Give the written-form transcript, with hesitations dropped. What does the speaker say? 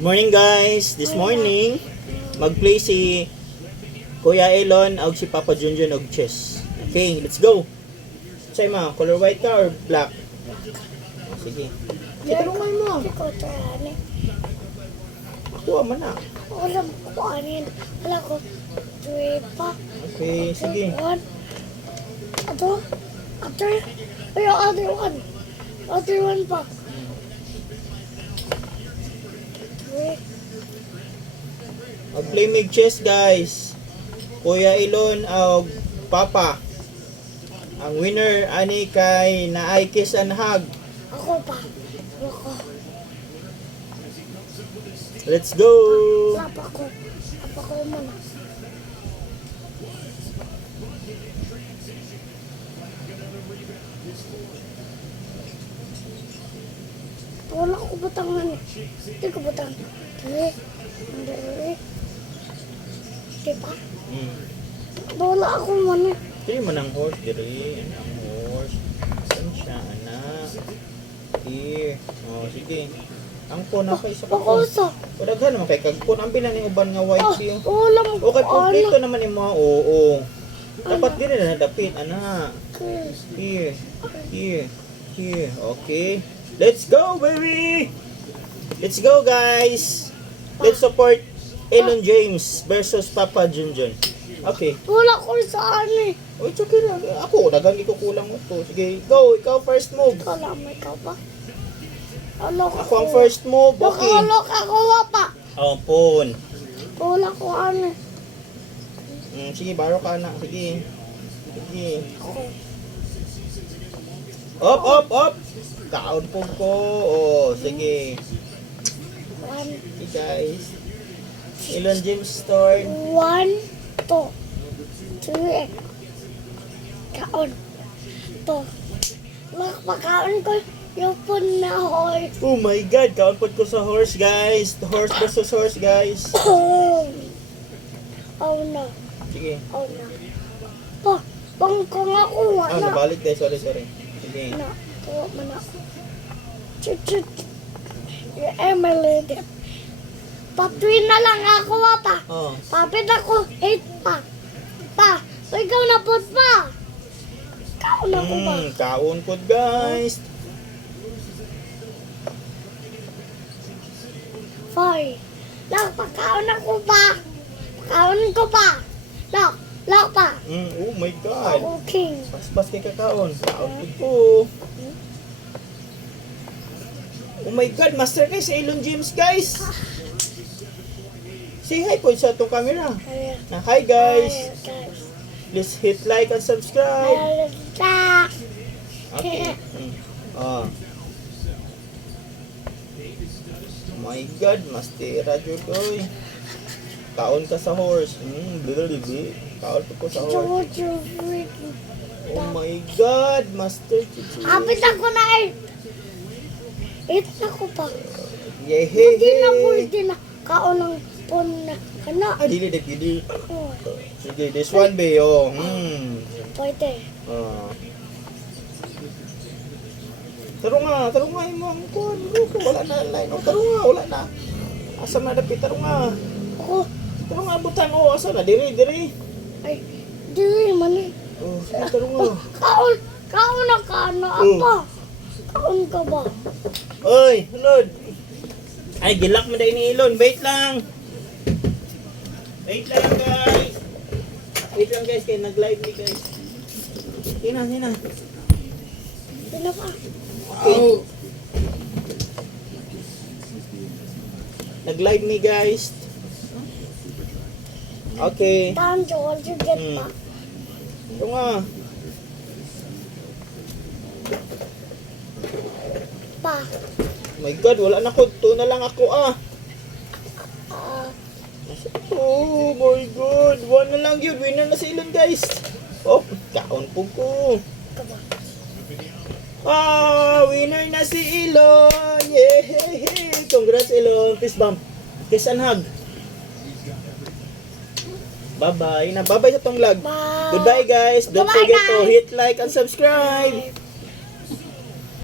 Good morning guys. This morning magplay si Kuya Elon og si Papa Junjun og chess. Okay, let's go. Say ma, color white ka or black? Sige. Tulungan mo. Ikaw tarani. Kuha man na. Wala ko anin. Wala ko. 3 pa. Okay, sige. 1. Ato. After. Ay, other one. Other one pa. 3. Mag-play mig chess guys. Kuya Elon og Papa. Ang winner ani kay naay kiss and hug. Ako pa. Ako. Let's go. Papa ko. Papa ko man. Wala ko batangan. Hindi ko batang. 3. 3. Diba? Wala ako man. Dili man ang horse diri, ang horse. Saan siya anak? Here. Oh, sige. Ang phone na kay sa Ako phone. sa. Daghan naman kay kag phone ang bilang ni uban nga white view. Wala mo. Okay, kompleto naman yung mga oo. Dapat dili na nadapit anak. Here. Here. Here. Okay. Let's go, baby. Let's go, guys. Let's support Elon James versus Papa Junjun. Okay. Wala ko saan eh. Oh, it's okay lang. Ako, nagangi ko kulang mo to. Sige, go. Ikaw first move. Wala may ka pa. Alok Ako ang first move. Okay. Nakalok ako pa. Oh, phone. Wala ko ano. Sige, baro ka na. Sige. Sige. Ako. Up, up, up. Kaon po ko. Oh, sige. 1, Okay, guys. Elon James store. 1, 2, 3. Kaon. To. Makakaon ko yung pun na hoy. Oh my God. Kaon po ko sa horse, guys. Horse versus horse, guys. Oh no. Sige. Oh no. Pa. Bangkong ako. Ah, Wala. nabalik tayo. Sorry, sorry. Sige. Na. Tuwa man ako. Chut. Yung Emily dip. Patwin na lang ako pa. Oh. Papit ako. 8 pa. Pa. Ikaw na po pa. Ikaw na po pa. Kaon po, guys. 5. Lak, pagkaon ako pa. Pagkaon ko pa. Lak pa. Oh my God. Ako king. Pas-pas kay kakaon. Kaon po po. Oh my God. Master kay sa Elon James, guys. Say hi po sa itong camera. Na, hi, guys. Please hit like and subscribe. Okay. Oh my God, Master Radyo Doy. Kaon ka sa horse. Blablabla. Kaon po sa horse. Oh my God, Master Chichi. Hapit ako na 8. 8 ako pa. Yehehe. Hindi na. Kaon ng pon na. Kana. Ah, dili de dili. Oh, Sige, this one be oh. pwede. Taro nga mo ang kuan. Wala na line. Oh, taro nga, wala na. Asa na dapit taro nga. Ako. Taro nga butan oh, asa na diri. Ay. Di man eh. Oh, sige taro nga. Kaon na ka na apa. Kaon ka ba? Oy, hulod. Ay, gilak mo dahil ni Elon. Wait lang. Wait lang, guys. Wait lang, guys. Kaya nag-live ni guys. Hina. Pina pa. Okay. Nag-live ni guys. Okay. Time to hold you get pa. Ito nga. Pa. Oh my God, wala na ko. Ito na lang ako ah. Oh my God. One na lang yun. Winner na si Elon guys. Oh, kaon po ko. Winner na si Elon. Yay! Congrats Elon. Fist bump. Kiss and hug. Bye-bye. Bye-bye sa tong vlog. Bye. Goodbye guys. Don't Bye-bye, forget to guys. hit like and subscribe.